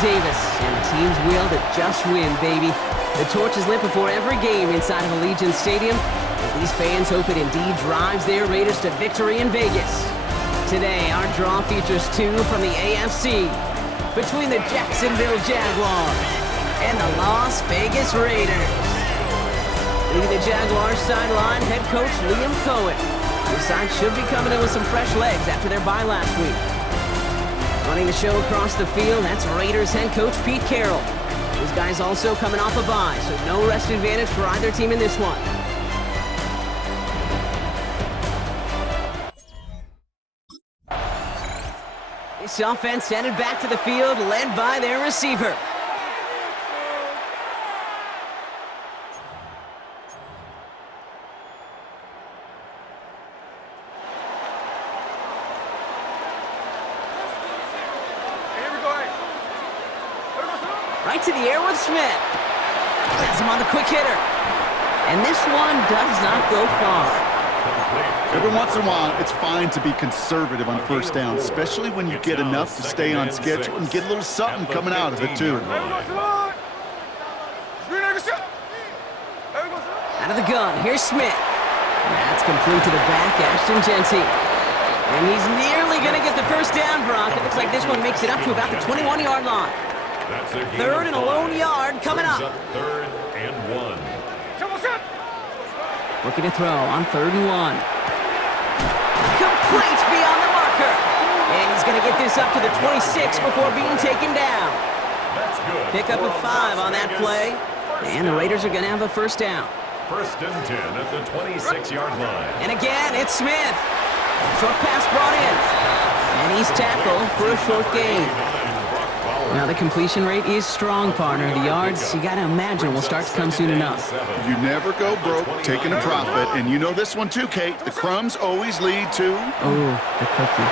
Davis, and the team's will to just win, baby. The torch is lit before every game inside of Allegiant Stadium, as these fans hope it indeed drives their Raiders to victory in Vegas. Today, our draw features two from the AFC, between the Jacksonville Jaguars and the Las Vegas Raiders. Leading the Jaguars sideline, head coach Liam Cohen. The side should be coming in with some fresh legs after their bye last week. Running the show across the field, that's Raiders head coach Pete Carroll. These guys also coming off a bye, so no rest advantage for either team in this one. This offense headed back to the field, led by their receiver. Right to the air with Smith. Has him on the quick hitter. And this one does not go far. Every once in a while, it's fine to be conservative on first down, especially when you get enough to stay on schedule and get a little something coming out of it, too. Out of the gun, here's Smith. That's complete to the back, Ashton Genty. And he's nearly going to get the first down, Brock. It looks like this one makes it up to about the 21-yard line. Third and a lone yard coming up. Third and 1. Looking to throw on 3rd and 1. Complete beyond the marker. And he's going to get this up to the 26 before being taken down. Pick up a 5 on that play. And the Raiders are going to have a first down. First and 10 at the 26-yard line. And again, it's Smith. Short pass brought in. And he's tackled for a short gain. Now, the completion rate is strong, partner. The yards, you got to imagine, will start to come soon enough. You never go broke taking a profit. And you know this one, too, Kate. The crumbs always lead to... Oh, the cookie.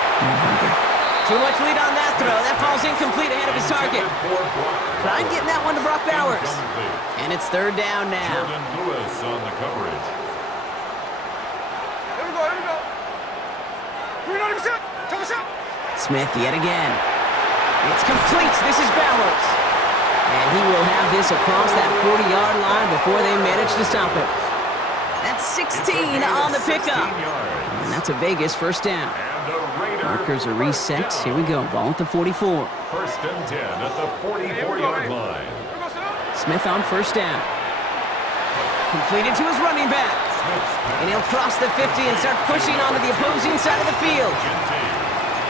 Too much lead on that throw. That falls incomplete ahead of his target. Try getting that one to Brock Bowers. And it's 3rd down now. Jordan Lewis on the coverage. Smith yet again. It's complete. This is Bowers. And he will have this across that 40-yard line before they manage to stop it. That's 16 on the pickup. And that's a Vegas first down. Markers are reset. Here we go. Ball at the 44. First and 10 at the 44-yard line. Smith on first down. Completed to his running back. And he'll cross the 50 and start pushing onto the opposing side of the field.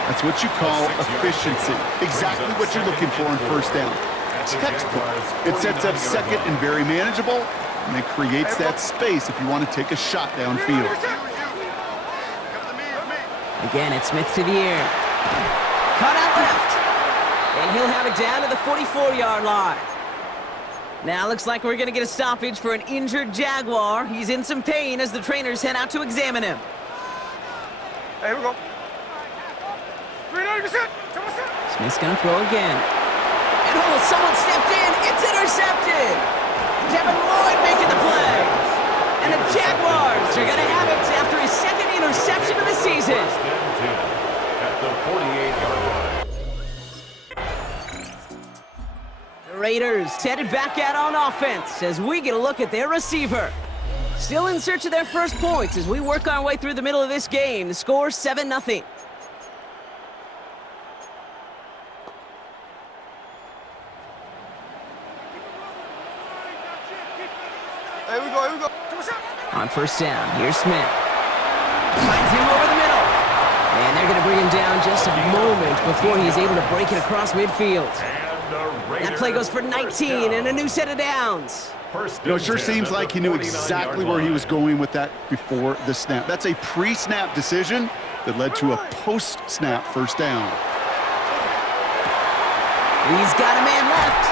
That's what you call efficiency. Exactly what you're looking for on first down. Textbook. It sets up second and very manageable, and it creates that space if you want to take a shot downfield. Again, it's Smith to the air. Cut out left. And he'll have it down to the 44-yard line. Now looks like we're going to get a stoppage for an injured Jaguar. He's in some pain as the trainers head out to examine him. Here we go. Smith's going to throw again. And oh, someone stepped in. It's intercepted. Devin Lloyd making the play. And the Jaguars are going to have it after his second interception of the season. At the 48-yard line. The Raiders headed back out on offense as we get a look at their receiver. Still in search of their first points as we work our way through the middle of this game. The score 7-0. Here we go. On first down, here's Smith. Finds him over the middle. And they're going to bring him down just a moment before he's able to break it across midfield. That play goes for 19 and a new set of downs. You know, it sure seems like he knew exactly where he was going with that before the snap. That's a pre-snap decision that led to a post-snap first down. He's got a man left.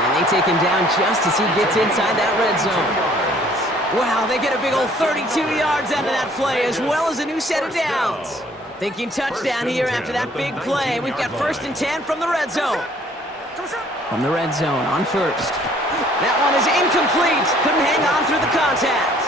And they take him down just as he gets inside that red zone. Wow, they get a big old 32 yards out of that play, as well as a new set of downs. Thinking touchdown here after that big play. We've got 1st and 10 from the red zone. From the red zone on first. That one is incomplete. Couldn't hang on through the contact.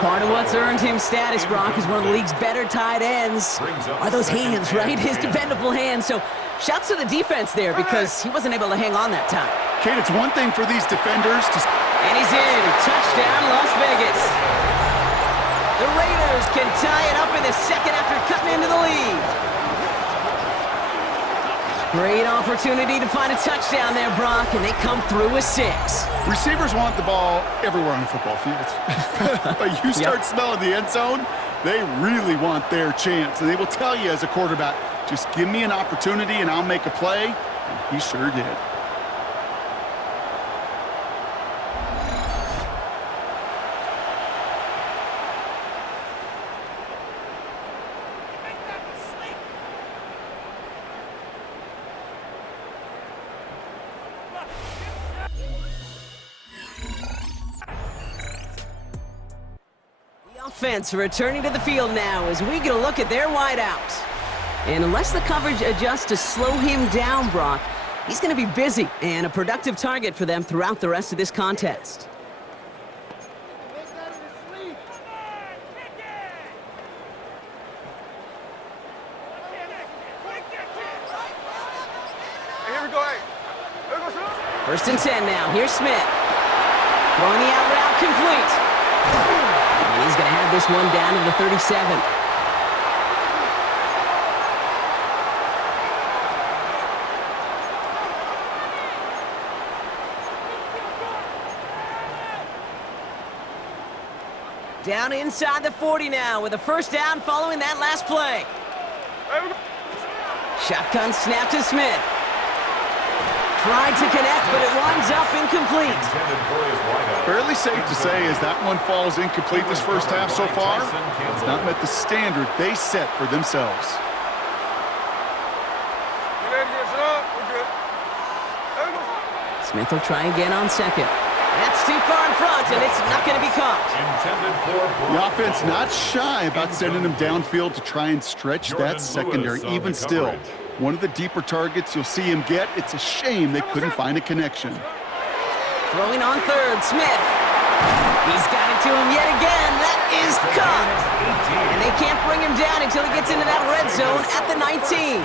Part of what's earned him status, Brock, is one of the league's better tight ends. Are those hands, right? His dependable hands. So shouts to the defense there because he wasn't able to hang on that time. Kate, it's one thing for these defenders to... And he's in. Touchdown, Las Vegas. The Raiders can tie it up in the second after cutting into the lead. Great opportunity to find a touchdown there, Brock, and they come through with 6. Receivers want the ball everywhere on the football field. But you start smelling the end zone, they really want their chance. And they will tell you as a quarterback, just give me an opportunity and I'll make a play. And he sure did. Offense returning to the field now as we get a look at their wideouts. And unless the coverage adjusts to slow him down, Brock, he's going to be busy and a productive target for them throughout the rest of this contest. Here we go, hey. Here we go, son. 1st and 10 now. Here's Smith. Throwing the out route complete. And he's going to have this one down to the 37. Down inside the 40 now with a 1st down following that last play. Shotgun snap to Smith. Tried to connect, but it winds up incomplete. Fairly safe to say as that one falls incomplete this first half so far, it's not met the standard they set for themselves. Smith will try again on 2nd. That's too far in front, and it's not going to be caught. The offense not shy about sending him downfield to try and stretch that secondary. Even still, one of the deeper targets you'll see him get. It's a shame they couldn't find a connection. Throwing on 3rd, Smith. He's got it to him yet again. That is caught. And they can't bring him down until he gets into that red zone at the 19.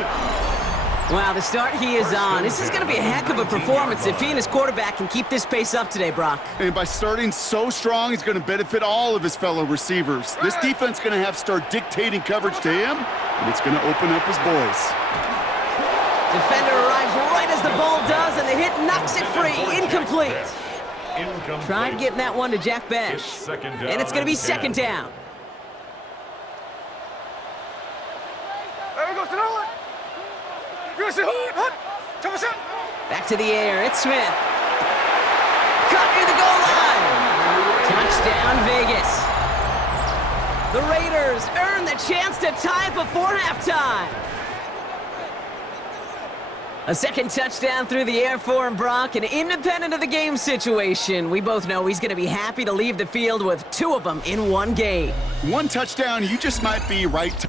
Wow, the start he is on. This is going to be a heck of a performance if he and his quarterback can keep this pace up today, Brock. And by starting so strong, he's going to benefit all of his fellow receivers. This defense is going to have to start dictating coverage to him, and it's going to open up his boys. Defender arrives right as the ball does, and the hit knocks it free. Incomplete. Tried getting that one to Jack Besh. And it's going to be 2nd down. There we go, son. Back to the air, it's Smith. Cut near the goal line. Touchdown, Vegas. The Raiders earn the chance to tie before halftime. A 2nd touchdown through the air for him, Brock, and independent of the game situation, we both know he's going to be happy to leave the field with 2 of them in one game. One touchdown, you just might be right.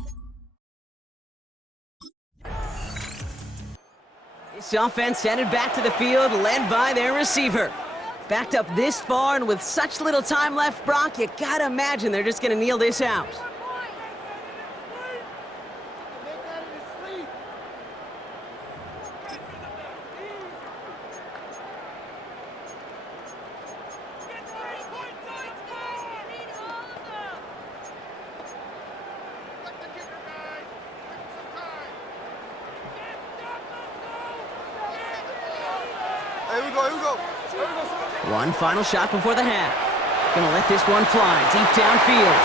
This offense headed back to the field, led by their receiver. Backed up this far, and with such little time left, Brock, you gotta imagine they're just gonna kneel this out. Here we go, here we go. One final shot before the half. Gonna let this one fly deep downfield.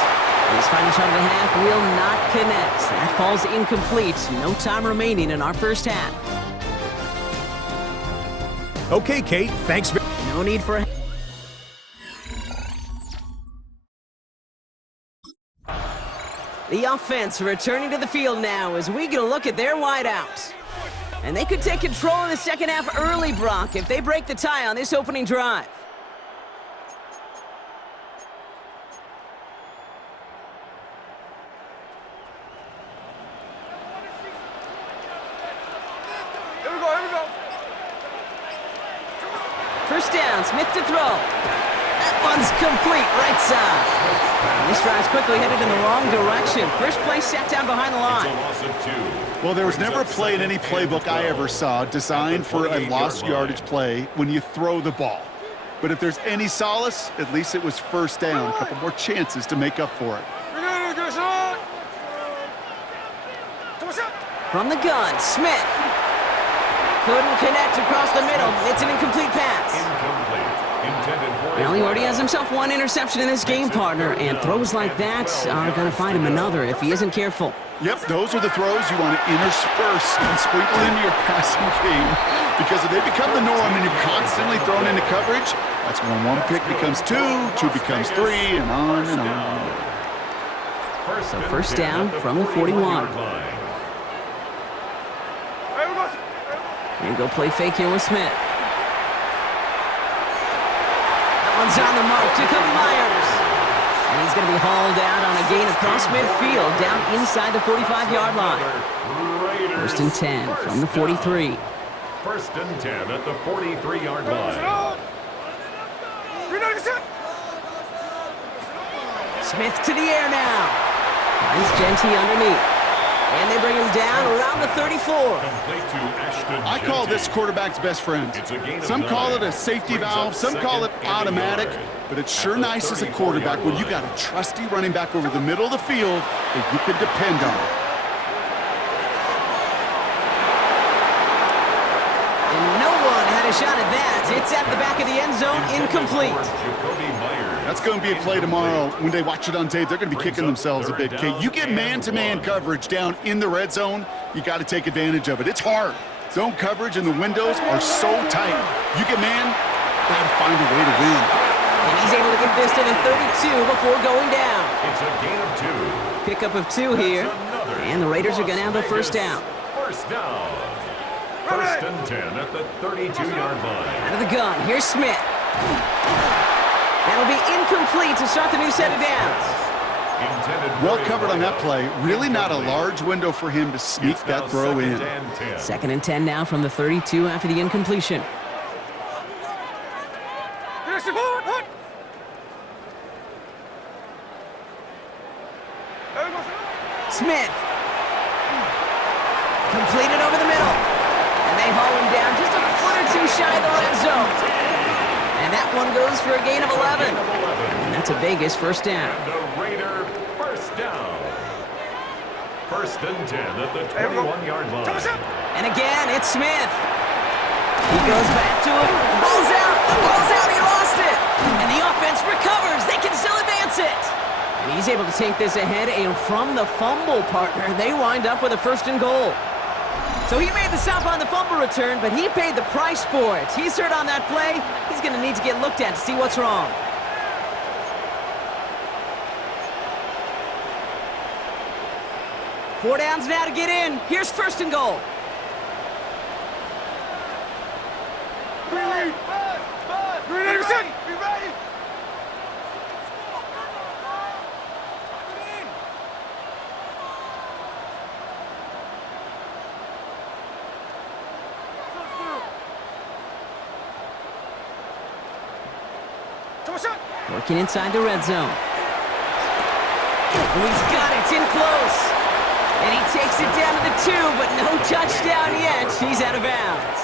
And his final shot of the half will not connect. That falls incomplete. No time remaining in our first half. Okay, Kate, thanks. No need for... The offense returning to the field now as we get a look at their wideouts. And they could take control of the second half early, Brock, if they break the tie on this opening drive. Here we go, here we go. first down. Smith to throw. That one's complete, right side. And this drive's quickly headed in the wrong direction. First play set down behind the line. It's a loss of 2. Well, there was never a play in any playbook I ever saw designed for a lost yardage play when you throw the ball. But if there's any solace, at least it was first down. A couple more chances to make up for it. From the gun, Smith. Couldn't connect across the middle. It's an incomplete pass. Incomplete. Intended for Well, he already has himself one interception in this game, partner, and throws like that are going to find him another if he isn't careful. Yep, those are the throws you want to intersperse and sprinkle into your passing game. Because if they become the norm and you're constantly thrown into coverage, that's when one pick becomes two becomes three, and on and on. So first down from the 41. And go play fake here with Smith. That one's on the mark. Jacoby Myers. And he's going to be hauled out on a gain across midfield down inside the 45-yard line. First and 10 from the 43. First and 10 at the 43-yard line. Smith to the air now. Finds Genty underneath. And they bring him down around the 34. I call this quarterback's best friend. Some call it a safety valve, some call it automatic, but it's sure nice as a quarterback when you got a trusty running back over the middle of the field that you can depend on. And no one had a shot at that. It's at the back of the end zone, incomplete. That's going to be a play tomorrow. When they watch it on tape, they're going to be kicking themselves a bit. Okay, you get man-to-man coverage down in the red zone, you got to take advantage of it. It's hard. Zone coverage and the windows are so tight. You get man, got to find a way to win. And he's able to get this to the 32 before going down. It's a gain of 2. Pickup of 2 here. And the Raiders are going to have the first down. First down. First and 10 at the 32-yard line. Out of the gun, here's Smith. That'll be incomplete to start the new set of downs. Well covered on that play. Really not a large window for him to sneak that throw in. Second and 10 now from the 32 after the incompletion. Smith. Completed over the middle. And they haul him down just a foot or two shy of the red zone. And that one goes for a gain of 11. And that's a Vegas first down. And a Raider first down. First and 10 at the 21-yard line. And again, it's Smith. He goes back to it. The ball's out. The ball's out. He lost it. And the offense recovers. They can still advance it. And he's able to take this ahead, and from the fumble, partner, they wind up with a first and goal. So he made the stop on the fumble return, but he paid the price for it. He's hurt on that play. He's going to need to get looked at to see what's wrong. Four downs now to get in. Here's first and goal. Be ready. Be ready. Working inside the red zone. Oh, he's got it. It's in close. And he takes it down to the 2, but no touchdown yet. He's out of bounds.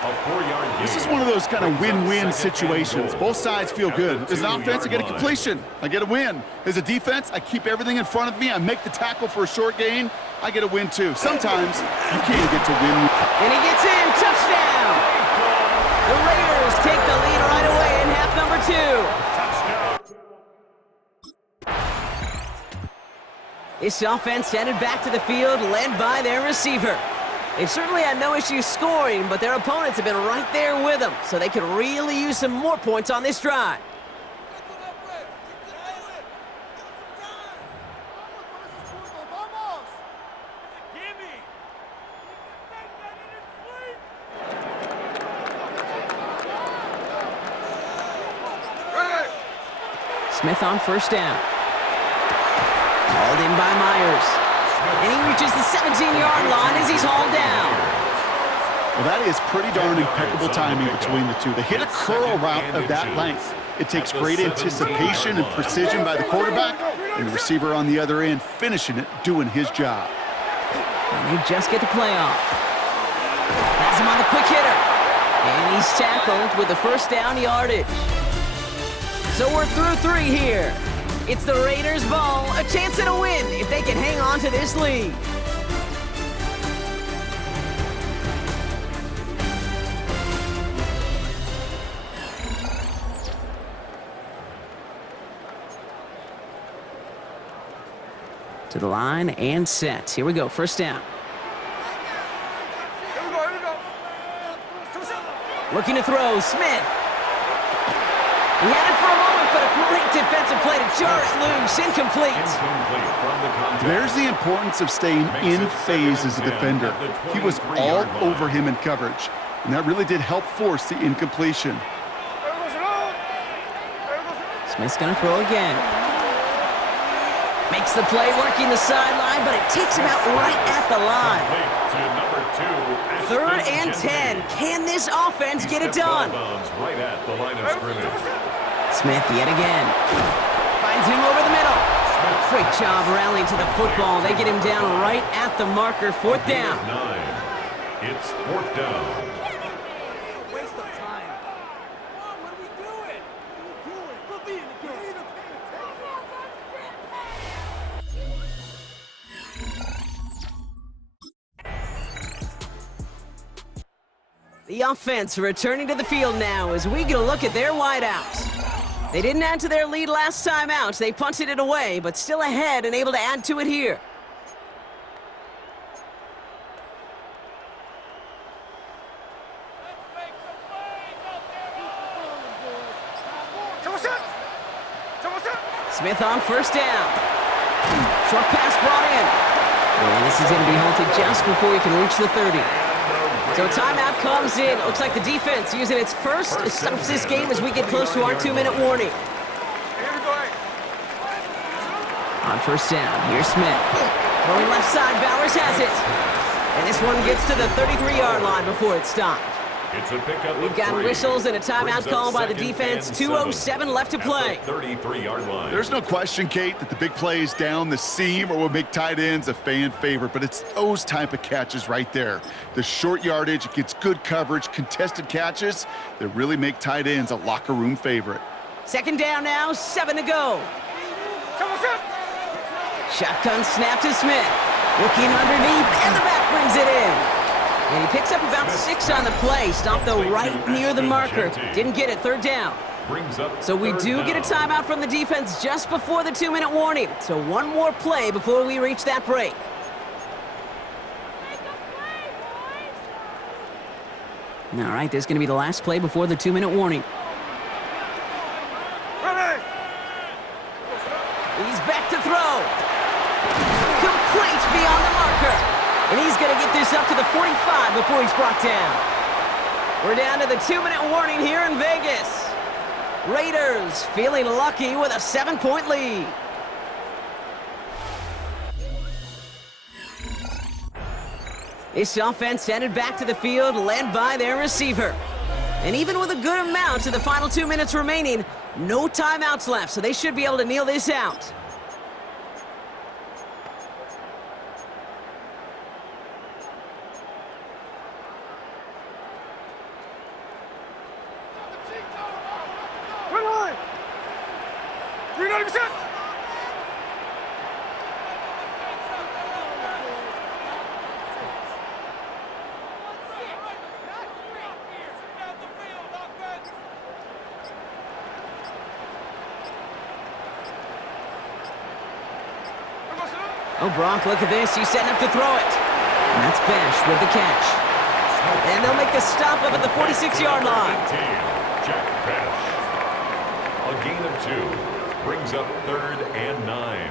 A 4-yard gain. This is one of those kind of win-win situations. Both sides feel good. As an offense, I get a completion. I get a win. As a defense, I keep everything in front of me. I make the tackle for a short gain. I get a win, too. Sometimes, you can't get to win. And he gets in. Touchdown. The Raiders take the lead right away in half number 2. This offense headed back to the field, led by their receiver. They've certainly had no issues scoring, but their opponents have been right there with them, so they could really use some more points on this drive. Smith on first down. Hauled in by Myers. And he reaches the 17-yard line as he's hauled down. Well, that is pretty darn impeccable timing between the two. They hit a curl route of that length. It takes great anticipation and precision by the quarterback, and the receiver on the other end finishing it, doing his job. And they just get the play off. Has him on the quick hitter. And he's tackled with the first down yardage. So we're through 3 here. It's the Raiders' ball, a chance at a win if they can hang on to this lead. To the line and set. Here we go, first down. Here we go. Looking to throw, Smith. He had it for a moment, but a great defensive play to jar it loose, incomplete. Incomplete from the contact. There's the importance of staying in phase as a defender. He was all over him in coverage, and that really did help force the incompletion. Smith's gonna throw again. Makes the play working the sideline, but it takes him out right at the line. To number 2. 3rd and 10. Can this offense get it done? Right at the line of scrimmage. Smith yet again. Finds him over the middle. Great job rallying to the football. They get him down right at the marker. 4th down. 9. It's 4th down. Waste of time. What are we doing? We'll be in the game. The offense returning to the field now as we get a look at their wideouts. They didn't add to their lead last time out. They punted it away, but still ahead and able to add to it here. Smith on first down. Short pass brought in. And this is going to be halted just before he can reach the 30. So timeout comes in. Looks like the defense using its first stops this game as we get close to our 2-minute warning. On first down, here's Smith. Throwing left side, Bowers has it. And this one gets to the 33-yard line before it's stopped. It's a pickup. We've got whistles and a timeout call by the defense. 2:07 left to play. 33-yard line. There's no question, Kate, that the big plays down the seam are what make tight ends a fan favorite, but it's those type of catches right there. The short yardage, it gets good coverage, contested catches that really make tight ends a locker room favorite. 2nd down now, 7 to go. Shotgun snap to Smith. Looking underneath, and the back brings it in. And he picks up about 6 on the play. Stopped, though, right near the marker. Didn't get it, 3rd down. So we do get a timeout from the defense just before the 2-minute warning. So one more play before we reach that break. All right, this is going to be the last play before the 2-minute warning. He's back to throw. Complete beyond the marker. And he's going to get this up to the 45 before he's brought down. We're down to the 2-minute warning here in Vegas. Raiders feeling lucky with a 7-point lead. This offense headed back to the field, led by their receiver. And even with a good amount to the final 2 minutes remaining, no timeouts left, so they should be able to kneel this out. Oh, Brock, look at this. He's setting up to throw it. And that's Bash with the catch. And they'll make the stop up at the 46-yard line. Jack Bash. A gain of 2 brings up 3rd and 9.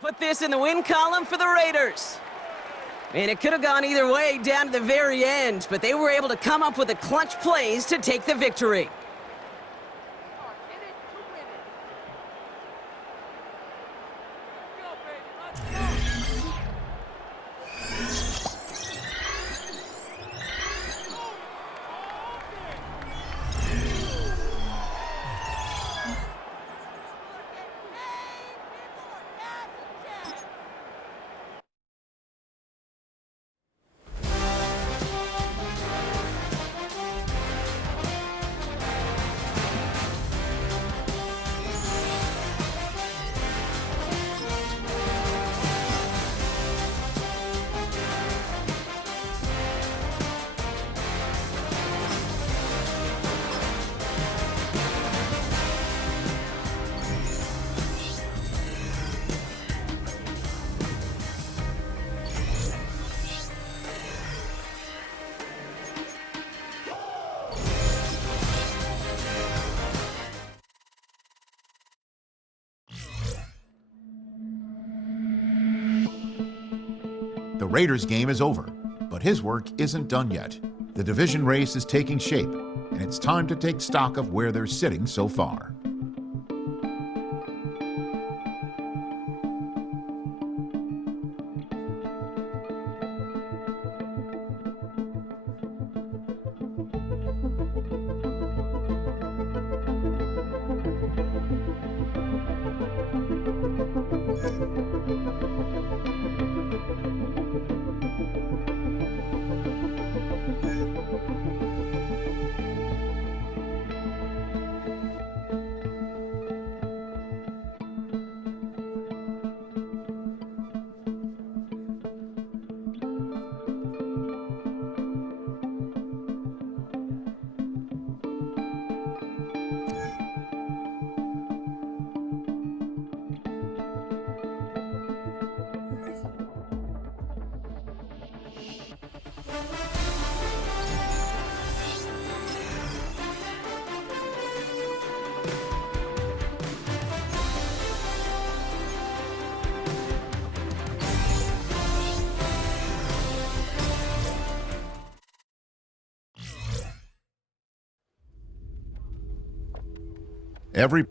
Put this in the win column for the Raiders. And it could have gone either way down to the very end, but they were able to come up with the clutch plays to take the victory. The Raiders' game is over, but his work isn't done yet. The division race is taking shape, and it's time to take stock of where they're sitting so far. Every